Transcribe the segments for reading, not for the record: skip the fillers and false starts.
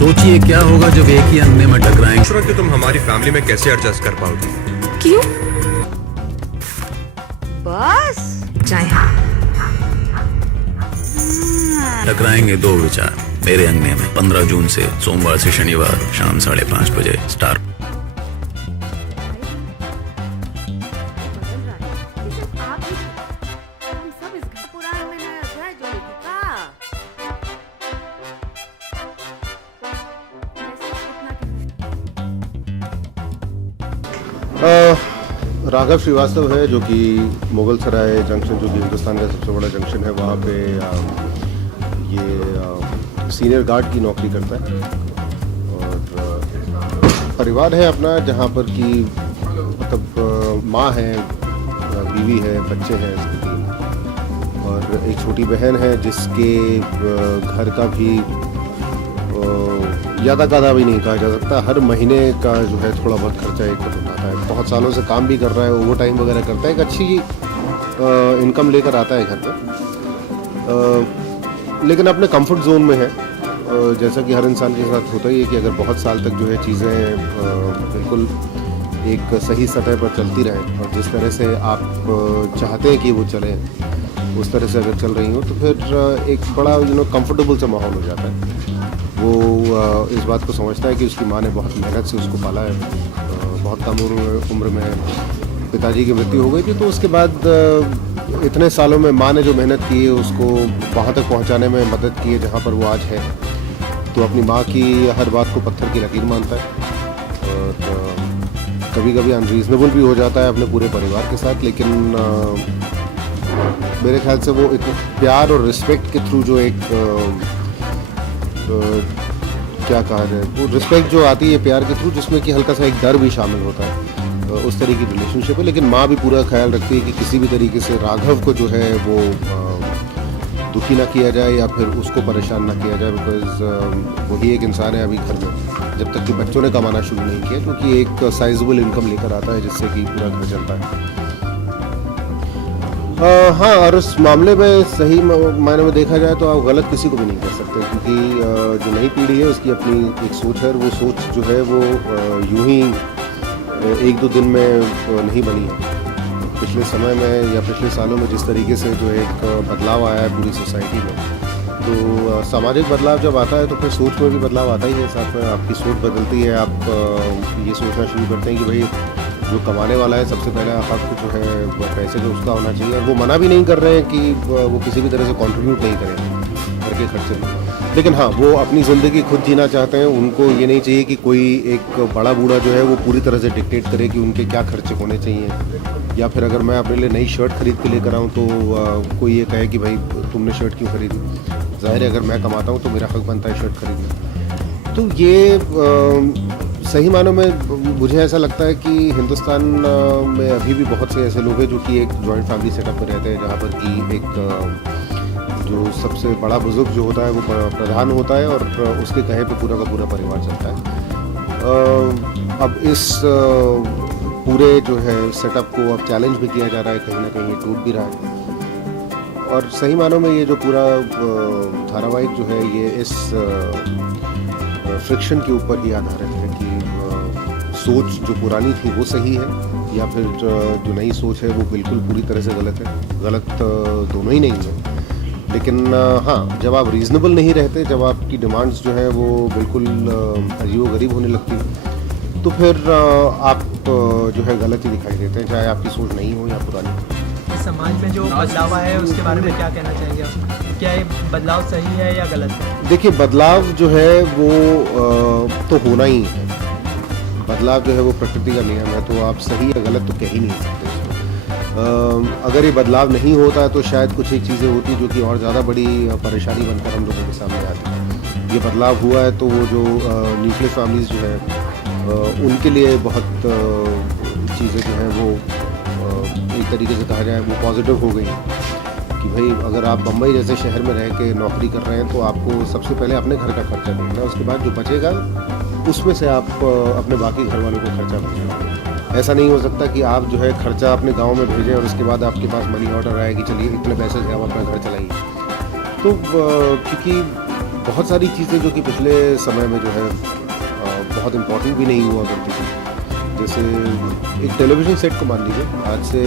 सोचिए क्या होगा जब एक ही अंगने में टकराएंगे। सोच रहा कि तुम हमारी फैमिली में कैसे एडजस्ट कर पाओगे। क्यों? बस चाहे टकराएंगे दो विचार मेरे अंगने में 15 जून से सोमवार से शनिवार शाम 5:30 बजे स्टार। राघव श्रीवास्तव है, जो कि मुगल सराय जंक्शन, जो कि हिंदुस्तान का सबसे बड़ा जंक्शन है, वहाँ पे ये सीनियर गार्ड की नौकरी करता है। और परिवार है अपना, जहाँ पर कि मतलब माँ है, बीवी है, बच्चे हैं इसके 3, और एक छोटी बहन है जिसके घर का भी ज़्यादा कादा भी नहीं कहा जा सकता। हर महीने का जो है थोड़ा बहुत खर्चा एक उठाता है। बहुत सालों से काम भी कर रहा है, ओवर टाइम वगैरह करता है, एक अच्छी इनकम लेकर आता है घर पर, लेकिन अपने कंफर्ट जोन में है। जैसा कि हर इंसान के साथ होता ही है कि अगर बहुत साल तक जो है चीज़ें बिल्कुल एक सही सतह पर चलती रहें और जिस तरह से आप चाहते हैं कि वो चले उस तरह से अगर चल रही हो, तो फिर एक बड़ा कंफर्टेबल सा माहौल हो जाता है। वो इस बात को समझता है कि उसकी माँ ने बहुत मेहनत से उसको पाला है। बहुत कम उम्र में पिताजी की मृत्यु हो गई थी, तो उसके बाद इतने सालों में माँ ने जो मेहनत की है उसको वहाँ तक पहुँचाने में मदद की है जहाँ पर वो आज है। तो अपनी माँ की हर बात को पत्थर की लकीर मानता है और कभी कभी अनरीजनेबल भी हो जाता है अपने पूरे परिवार के साथ, लेकिन मेरे ख्याल से वो इतने प्यार और रिस्पेक्ट के थ्रू जो एक क्या कहा जाए, वो रिस्पेक्ट जो आती है प्यार के थ्रू, जिसमें कि हल्का सा एक डर भी शामिल होता है, उस तरीके की रिलेशनशिप है। लेकिन माँ भी पूरा ख्याल रखती है कि किसी भी तरीके से राघव को जो है वो दुखी ना किया जाए या फिर उसको परेशान ना किया जाए, बिकॉज वही एक इंसान है अभी घर में, जब तक कि बच्चों ने कमाना शुरू नहीं किया, क्योंकि एक साइजेबल इनकम लेकर आता है जिससे कि पूरा घर चलता है। हाँ, और उस मामले में सही मायने में देखा जाए तो आप गलत किसी को भी नहीं कह सकते, क्योंकि जो नई पीढ़ी है उसकी अपनी एक सोच है, और वो सोच जो है वो यूं ही 1-2 दिन में नहीं बनी है। पिछले समय में या पिछले सालों में जिस तरीके से जो एक बदलाव आया है पूरी सोसाइटी में, तो सामाजिक बदलाव जब आता है तो फिर सोच में भी बदलाव आता ही है, साथ में आपकी सोच बदलती है। आप ये सोचना शुरू करते हैं कि भाई जो कमाने वाला है सबसे पहले आपको जो है पैसे तो उसका होना चाहिए। और वो मना भी नहीं कर रहे हैं कि वो किसी भी तरह से कंट्रीब्यूट नहीं करें घर के खर्चे में, लेकिन हाँ, वो अपनी ज़िंदगी खुद जीना चाहते हैं। उनको ये नहीं चाहिए कि कोई एक बड़ा बूढ़ा जो है वो पूरी तरह से डिक्टेट करे कि उनके क्या खर्चे होने चाहिए, या फिर अगर मैं अपने लिए नई शर्ट खरीद के लेकर आऊँ तो कोई ये कहे कि भाई तुमने शर्ट क्यों खरीदी। ज़ाहिर है अगर मैं कमाता हूँ तो मेरा हक बनता है शर्ट खरीदना। तो ये सही मानों में मुझे ऐसा लगता है कि हिंदुस्तान में अभी भी बहुत से ऐसे लोग हैं जो कि एक जॉइंट फैमिली सेटअप में रहते हैं, जहाँ पर कि एक जो सबसे बड़ा बुजुर्ग जो होता है वो प्रधान होता है और उसके कहे पे पूरा का पूरा परिवार चलता है। अब इस पूरे जो है सेटअप को अब चैलेंज भी किया जा रहा है, कहीं ना कहीं ये टूट भी रहा है। और सही मानों में ये जो पूरा धारावाहिक जो है ये इस फ्रिक्शन के ऊपर ही आधारित है कि सोच जो पुरानी थी वो सही है या फिर जो नई सोच है वो बिल्कुल पूरी तरह से गलत है। गलत दोनों ही नहीं है, लेकिन हाँ, जब आप रीज़नेबल नहीं रहते, जब आपकी डिमांड्स जो है वो बिल्कुल अजीबोगरीब होने लगती है, तो फिर आप जो है गलत ही दिखाई देते हैं, चाहे आपकी सोच नहीं हो या पुरानी। समाज में जो बदलाव आया है उसके बारे में क्या कहना चाहेंगे आप? क्या ये बदलाव सही है या गलत है? देखिए, बदलाव जो है वो तो होना ही है। बदलाव जो है वो प्रकृति का नियम है, तो आप सही या गलत तो कह ही नहीं सकते। अगर ये बदलाव नहीं होता तो शायद कुछ एक चीज़ें होती जो कि और ज़्यादा बड़ी परेशानी बनकर हम लोगों के सामने आती। ये बदलाव हुआ है तो वो जो न्यूक्लियर फैमिलीज़ जो है उनके लिए बहुत चीज़ें जो हैं वो एक तरीके से कहा जाए वो पॉजिटिव हो गई कि भाई अगर आप बम्बई जैसे शहर में रह के नौकरी कर रहे हैं तो आपको सबसे पहले अपने घर का खर्चा देखना है, उसके बाद जो बचेगा उसमें से आप अपने बाकी घर वालों को खर्चा भेजें। ऐसा नहीं हो सकता कि आप जो है खर्चा अपने गांव में भेजें और उसके बाद आपके पास मनी ऑर्डर आए कि चलिए इतने पैसे से आप अपना घर चलाइए। तो क्योंकि बहुत सारी चीज़ें जो कि पिछले समय में जो है बहुत इम्पोर्टेंट भी नहीं हुआ करती थी, जैसे एक टेलीविज़न सेट को मान लीजिए, आज से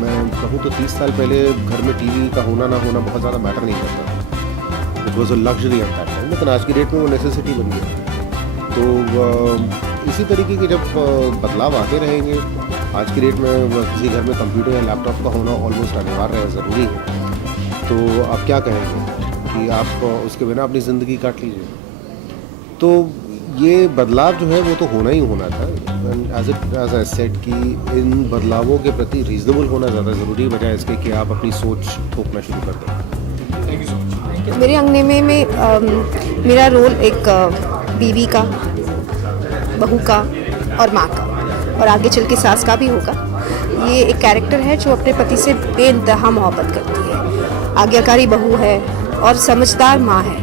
मैं कहूँ तो 30 साल पहले घर में टीवी का होना ना होना बहुत ज़्यादा मैटर नहीं करता था। It was a luxury at that time, लेकिन आज की डेट में वो नेसेसिटी बन गया। तो इसी तरीके के जब बदलाव आते रहेंगे, आज की डेट में किसी घर में कंप्यूटर या लैपटॉप का होना ऑलमोस्ट अनिवार्य है, ज़रूरी है। तो आप क्या कहेंगे कि आप उसके बिना अपनी ज़िंदगी काट लीजिए? तो ये बदलाव जो है वो तो होना ही होना था। एज आई सेड कि इन बदलावों के प्रति रीजनेबल होना ज़्यादा ज़रूरी है, बजाय इसके कि आप अपनी सोच थोपना शुरू कर दें। मेरे अंगने में मेरा रोल एक बीवी का, बहू का और माँ का, और आगे चल के सास का भी होगा। ये एक कैरेक्टर है जो अपने पति से बेइंतहा मोहब्बत करती है, आज्ञाकारी बहू है और समझदार माँ है।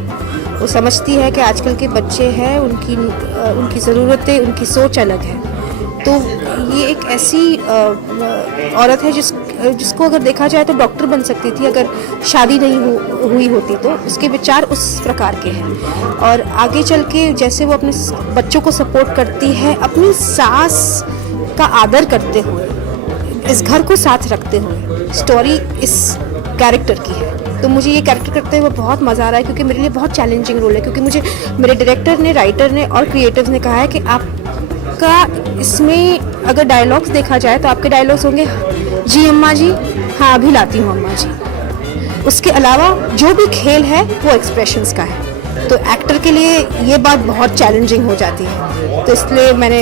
वो समझती है कि आजकल के बच्चे हैं, उनकी ज़रूरतें, उनकी सोच अलग है। तो ये एक ऐसी औरत है जिसको अगर देखा जाए तो डॉक्टर बन सकती थी अगर शादी नहीं हुई होती। तो उसके विचार उस प्रकार के हैं, और आगे चल के जैसे वो अपने बच्चों को सपोर्ट करती है, अपनी सास का आदर करते हुए, इस घर को साथ रखते हुए, स्टोरी इस कैरेक्टर की है। तो मुझे ये कैरेक्टर करते हुए बहुत मज़ा आ रहा है, क्योंकि मेरे लिए बहुत चैलेंजिंग रोल है। क्योंकि मुझे मेरे डायरेक्टर ने, राइटर ने और क्रिएटिव्स ने कहा है कि आपका इसमें अगर डायलॉग्स देखा जाए तो आपके डायलॉग्स होंगे जी अम्मा जी, हाँ अभी लाती हूँ अम्मा जी। उसके अलावा जो भी खेल है वो एक्सप्रेशंस का है। तो एक्टर के लिए ये बात बहुत चैलेंजिंग हो जाती है, तो इसलिए मैंने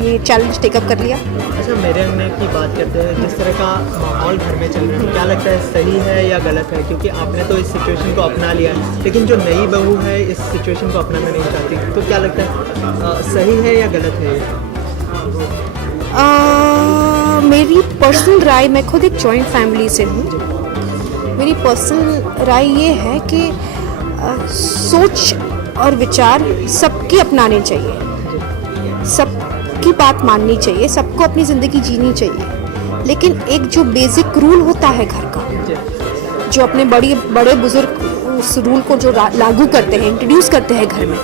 ये चैलेंज टेकअप कर लिया। अच्छा, मेरे अंगने की बात करते हैं, जिस तरह का माहौल घर में चल रहा है, क्या लगता है सही है या गलत है? क्योंकि आपने तो इस सिचुएशन को अपना लिया है, लेकिन जो नई बहू है इस सिचुएशन को अपनाना नहीं चाहती, तो क्या लगता है सही है या गलत है? मेरी पर्सनल राय, मैं खुद एक जॉइंट फैमिली से हूँ, मेरी पर्सनल राय ये है कि सोच और विचार सबकी अपनाने चाहिए, सबकी बात माननी चाहिए, सबको अपनी ज़िंदगी जीनी चाहिए। लेकिन एक जो बेसिक रूल होता है घर का, जो अपने बड़े बुजुर्ग उस रूल को जो लागू करते हैं, इंट्रोड्यूस करते हैं घर में,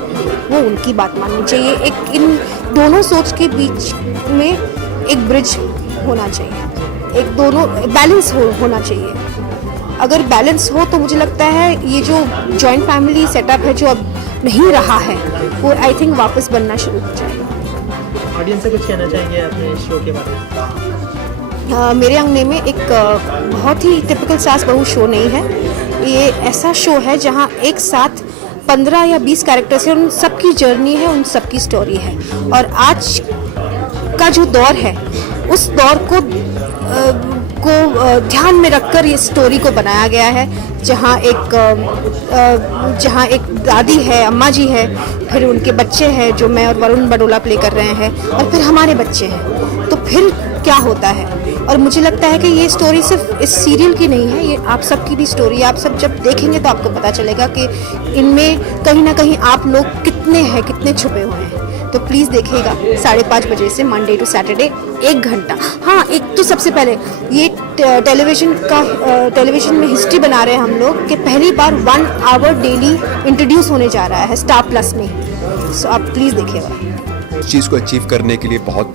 वो उनकी बात माननी चाहिए। एक इन दोनों सोच के बीच में एक ब्रिज होना चाहिए, एक दोनों बैलेंस होना चाहिए। अगर बैलेंस हो तो मुझे लगता है ये जो जॉइंट फैमिली सेटअप है जो अब नहीं रहा है, वो आई थिंक वापस बनना शुरू हो जाएगा। ऑडियंस से कुछ कहना चाहेंगे अपने शो के बारे में? मेरे अंगने में एक बहुत ही टिपिकल सास बहू शो नहीं है। ये ऐसा शो है जहाँ एक साथ 15 या 20 कैरेक्टर्स हैं, उन सबकी जर्नी है, उन सबकी स्टोरी है। और आज का जो दौर है उस दौर को ध्यान में रखकर ये स्टोरी को बनाया गया है, जहाँ एक दादी है, अम्मा जी है, फिर उनके बच्चे हैं जो मैं और वरुण बडोला प्ले कर रहे हैं, और फिर हमारे बच्चे हैं। तो फिर क्या होता है? और मुझे लगता है कि ये स्टोरी सिर्फ इस सीरियल की नहीं है, ये आप सबकी भी स्टोरी है। आप सब जब देखेंगे तो आपको पता चलेगा कि इनमें कहीं ना कहीं आप लोग कितने हैं, कितने छुपे हुए हैं। तो प्लीज़ देखिएगा 5:30 बजे से मंडे टू सैटरडे 1 घंटा। हाँ, एक तो सबसे पहले ये टेलीविज़न में हिस्ट्री बना रहे हैं हम लोग कि पहली बार 1 आवर डेली इंट्रोड्यूस होने जा रहा है स्टार प्लस में। सो आप प्लीज़ देखिएगा। इस चीज़ को अचीव करने के लिए बहुत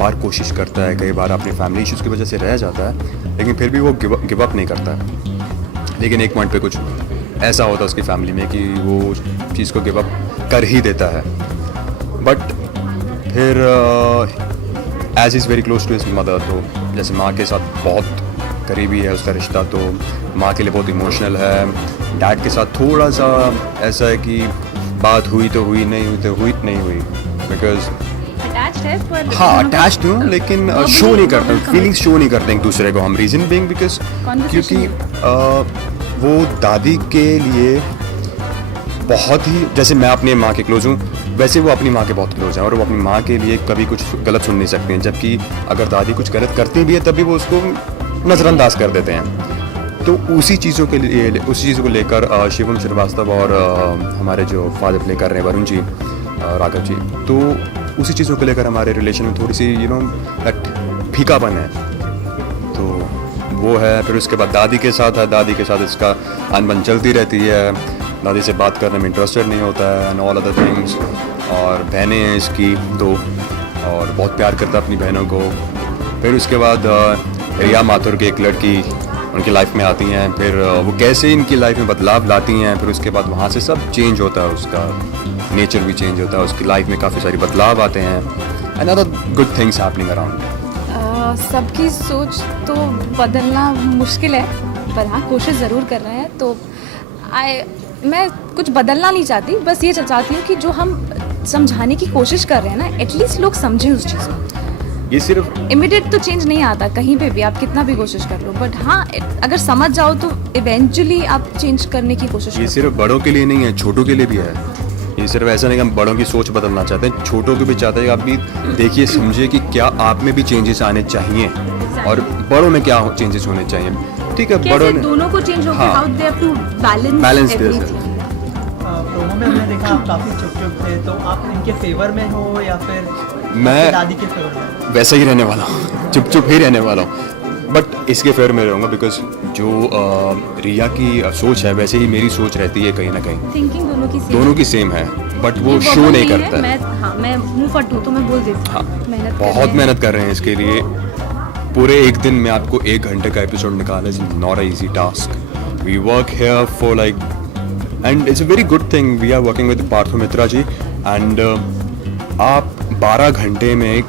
बार कोशिश करता है, कई बार अपनी फैमिली इश्यूज़ की वजह से रह जाता है, लेकिन फिर भी वो गिव अप नहीं करता है। लेकिन एक पॉइंट पे कुछ ऐसा होता है उसकी फैमिली में कि वो चीज़ को गिव अप कर ही देता है। बट फिर age is very close to his mother, तो जैसे माँ के साथ बहुत करीबी है उसका रिश्ता, तो माँ के लिए बहुत इमोशनल है। डैड के साथ थोड़ा सा ऐसा है कि बात हुई तो हुई, नहीं हुई तो हुई नहीं हुई, बिकॉज हाँ अटैच्ड हूँ, लेकिन शो नहीं करते, फीलिंग्स शो नहीं करते एक दूसरे को हम। रीज़न बीइंग बिकॉज क्योंकि वो दादी के लिए बहुत ही, जैसे मैं अपनी माँ के क्लोज हूँ, वैसे वो अपनी माँ के बहुत क्लोज हैं, और वो अपनी माँ के लिए कभी कुछ गलत सुन नहीं सकते हैं। जबकि अगर दादी कुछ गलत करती भी है तभी वो उसको नज़रअंदाज कर देते हैं। तो उसी चीज़ों को लेकर शिवम श्रीवास्तव और हमारे जो फादर प्ले कर रहे हैं वरुण जी, राघव जी, तो उसी चीज़ों को लेकर हमारे रिलेशन में थोड़ी सी दैट फीकापन है, तो वो है। फिर उसके बाद दादी के साथ है, दादी के साथ इसका अनबन चलती रहती है, दादी से बात करने में इंटरेस्टेड नहीं होता है एंड ऑल अदर थिंग्स। और बहनें हैं इसकी 2 और बहुत प्यार करता है अपनी बहनों को। फिर उसके बाद रिया माथुर की एक लड़की उनकी लाइफ में आती हैं, फिर वो कैसे इनकी लाइफ में बदलाव लाती हैं, फिर उसके बाद वहाँ से सब चेंज होता है, उसका नेचर भी चेंज होता है, उसकी लाइफ में काफ़ी सारी बदलाव आते हैं and other good things happening around. सबकी सोच तो बदलना मुश्किल है, पर हाँ कोशिश ज़रूर कर रहे हैं। तो मैं कुछ बदलना नहीं चाहती, बस ये चाहती हूँ कि जो हम समझाने की कोशिश कर रहे हैं ना, एटलीस्ट लोग समझें उस चीज़ को। ये सिर्फ इमीडिएट तो चेंज नहीं आता कहीं पे भी, आप कितना भी कोशिश कर लो, बट हाँ अगर समझ जाओ तो इवेंचुअली आप चेंज करने की कोशिश ये करो। सिर्फ बड़ों के लिए नहीं है, छोटों के लिए भी है। ये सिर्फ ऐसा नहीं कि हम बड़ों की सोच बदलना चाहते हैं, छोटों को भी चाहते हैं कि आप भी देखिए समझिए कि क्या आप में भी चेंजेस आने चाहिए और बड़ों में क्या चेंजेस होने चाहिए। ठीक है, बड़ों ने दोनों को चेंज होकर how they have to balance promo में हमने देखा आप काफ़ी चुप थे, तो आप इनके फेवर में हो या फिर मैं दादी के फेवर में? वैसा ही रहने वाला हूँ, चुप ही रहने वाला हूँ, बट इसके फेवर में रहूँगा बिकॉज जो रिया की सोच है वैसे ही मेरी सोच रहती है कहीं ना कहीं। थिंकिंग दोनों की सेम है, बट वो शो नहीं करता है। मैं मुंह फट हूँ तो मैं बोल देती हाँ, हूँ। बहुत मेहनत कर रहे हैं इसके लिए। पूरे एक दिन में आपको 1 घंटे का एपिसोड निकालना is not a easy task. We work here for like and it's a very good thing. We are working with Partho Mitra ji and आप 12 घंटे में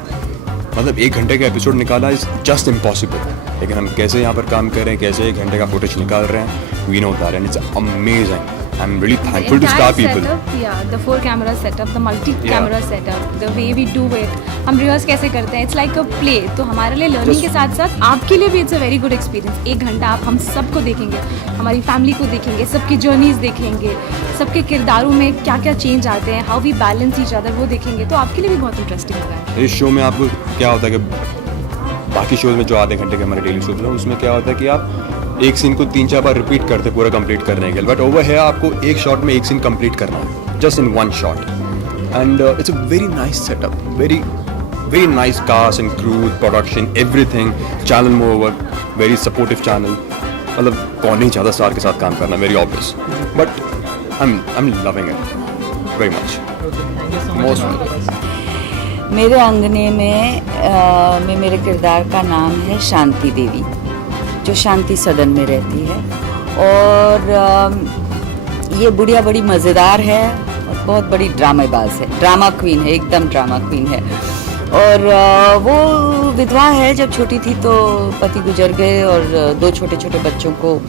मतलब 1 घंटे का एपिसोड निकालना इज जस्ट इम्पॉसिबल, लेकिन हम कैसे यहाँ पर काम कर रहे हैं, कैसे 1 घंटे का फुटेज निकाल रहे हैं, we know that and it's amazing. I'm really thankful to Star people. Yeah, the 4 camera setup, the multi camera setup, the way we do it. हम रिहर्स कैसे करते हैं, इट्स लाइक अ प्ले। तो हमारे लिए लर्निंग के साथ साथ आपके लिए भी it's a very good experience. 1 घंटा आप हम सबको देखेंगे, हमारी फैमिली को देखेंगे, सबकी जर्नीज देखेंगे, सबके किरदारों में क्या क्या चेंज आते हैं, how we balance each other, वो देखेंगे। तो आपके लिए भी बहुत इंटरेस्टिंग होगा। इस शो में आपको क्या होता है कि बाकी शोज में जो आधे घंटे के हमारे डेली शोज हैं उसमें क्या होता है कि आप एक सीन को 3-4 बार रिपीट करते पूरा कंप्लीट करने के लिए, बट ओवर है आपको एक शॉट में एक सीन कंप्लीट करना है, just in 1 shot and it's a very nice setup, very nice cast and crew, production, everything. Channel more very supportive channel, मतलब कौन नहीं चाहता स्टार के साथ काम करना, very obvious, but I am loving it very much most. Mere Angne में मेरे किरदार का नाम है शांति देवी, जो शांति सदन में रहती है। और ये बुढ़िया बड़ी मज़ेदार है और बहुत बड़ी ड्रामेबाज है, ड्रामा क्वीन है, एकदम ड्रामा क्वीन है। और वो विधवा है, जब छोटी थी तो पति गुजर गए और 2 छोटे छोटे बच्चों को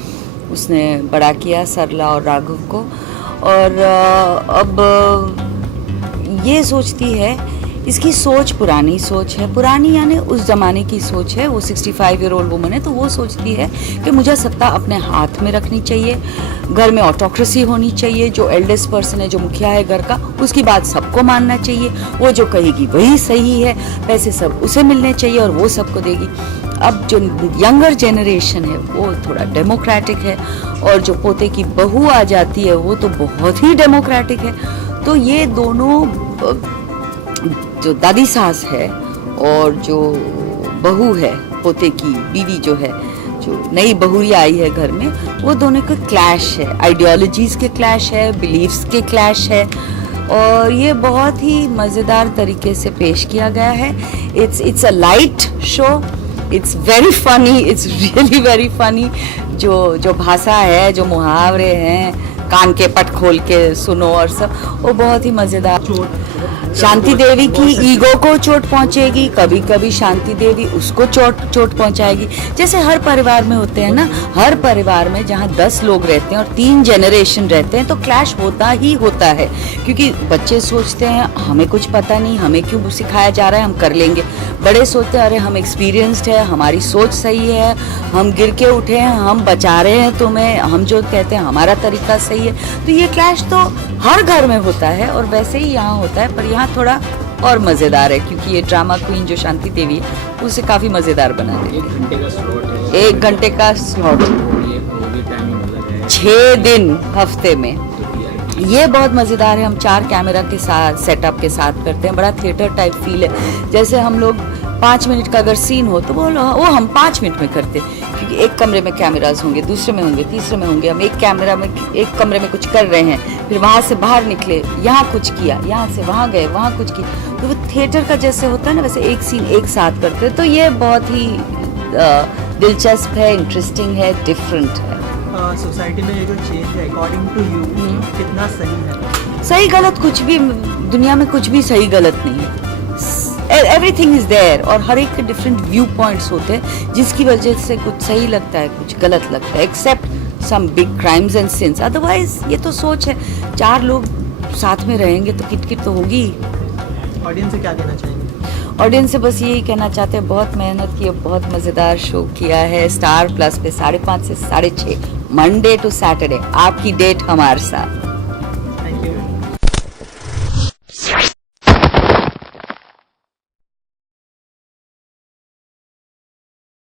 उसने बड़ा किया, सरला और राघव को। और अब ये सोचती है, इसकी सोच पुरानी सोच है, पुरानी यानी उस ज़माने की सोच है। वो 65 ईयर ओल्ड वुमन है, तो वो सोचती है कि मुझे सत्ता अपने हाथ में रखनी चाहिए, घर में ऑटोक्रेसी होनी चाहिए, जो एल्डेस्ट पर्सन है, जो मुखिया है घर का, उसकी बात सबको मानना चाहिए, वो जो कहेगी वही सही है, पैसे सब उसे मिलने चाहिए और वो सबको देगी। अब जो यंगर जनरेशन है वो थोड़ा डेमोक्रेटिक है, और जो पोते की बहू आ जाती है वो तो बहुत ही डेमोक्रेटिक है। तो ये दोनों, जो दादी सास है और जो बहू है, पोते की बीवी जो है, जो नई बहुरिया आई है घर में, वो दोनों का क्लैश है, आइडियोलॉजीज़ के क्लैश है, बिलीफ्स के क्लैश है। और ये बहुत ही मज़ेदार तरीके से पेश किया गया है। It's a light show, it's very funny, it's really very funny. जो भाषा है, जो मुहावरे हैं, कान के पट खोल के सुनो और सब, वो बहुत ही मज़ेदार। शांति देवी की ईगो को चोट पहुंचेगी, कभी कभी शांति देवी उसको चोट पहुंचाएगी। जैसे हर परिवार में होते हैं ना, हर परिवार में जहां 10 लोग रहते हैं और 3 जनरेशन रहते हैं तो क्लैश होता ही होता है, क्योंकि बच्चे सोचते हैं हमें कुछ पता नहीं, हमें क्यों सिखाया जा रहा है, हम कर लेंगे। बड़े सोचते हैं अरे हम एक्सपीरियंस्ड है, हमारी सोच सही है, हम गिर के उठे हैं, हम बचा रहे हैं तुम्हें, हम जो कहते हैं हमारा तरीका सही है। तो ये क्लैश तो हर घर में होता है और वैसे ही यहाँ होता है, पर यहाँ थोड़ा और मज़ेदार है क्योंकि ये ड्रामा क्वीन जो शांति देवी है उसे काफ़ी मज़ेदार बना देती है। 1 घंटे का स्लॉट है, 1 घंटे का स्लॉट, ये टाइमिंग अलग है, 6 दिन हफ्ते में। ये बहुत मज़ेदार है। हम 4 कैमरा के साथ सेटअप के साथ करते हैं, बड़ा थिएटर टाइप फील है। जैसे हम लोग 5 मिनट का अगर सीन हो तो वो हम 5 मिनट में करते, क्योंकि एक कमरे में कैमराज होंगे, दूसरे में होंगे, तीसरे में होंगे। हम एक कमरे में कुछ कर रहे हैं, फिर वहाँ से बाहर निकले, यहाँ कुछ किया, यहाँ से वहाँ गए, वहाँ कुछ किया। तो वो थिएटर का जैसे होता है ना, वैसे एक सीन एक साथ करते हैं। तो ये बहुत ही दिलचस्प है, इंटरेस्टिंग है, डिफरेंट है। सोसाइटी में ये जो चेंज है अकॉर्डिंग टू यू कितना सही है? सही गलत कुछ भी, दुनिया में कुछ भी सही गलत नहीं है। एवरीथिंग इज देयर, और हर एक के डिफरेंट व्यू पॉइंट्स होते हैं, जिसकी वजह से कुछ सही लगता है, कुछ गलत लगता है, except some big crimes and sins. Otherwise ये तो सोच है। 4 लोग साथ में रहेंगे तो किटकिट तो होगी। ऑडियंस से क्या कहना चाहेंगे? ऑडियंस से बस यही कहना चाहते हैं, बहुत मेहनत की है, बहुत मज़ेदार शो किया है। स्टार प्लस पे 5:30 से 6:30 मंडे टू सैटरडे आपकी डेट हमारे साथ।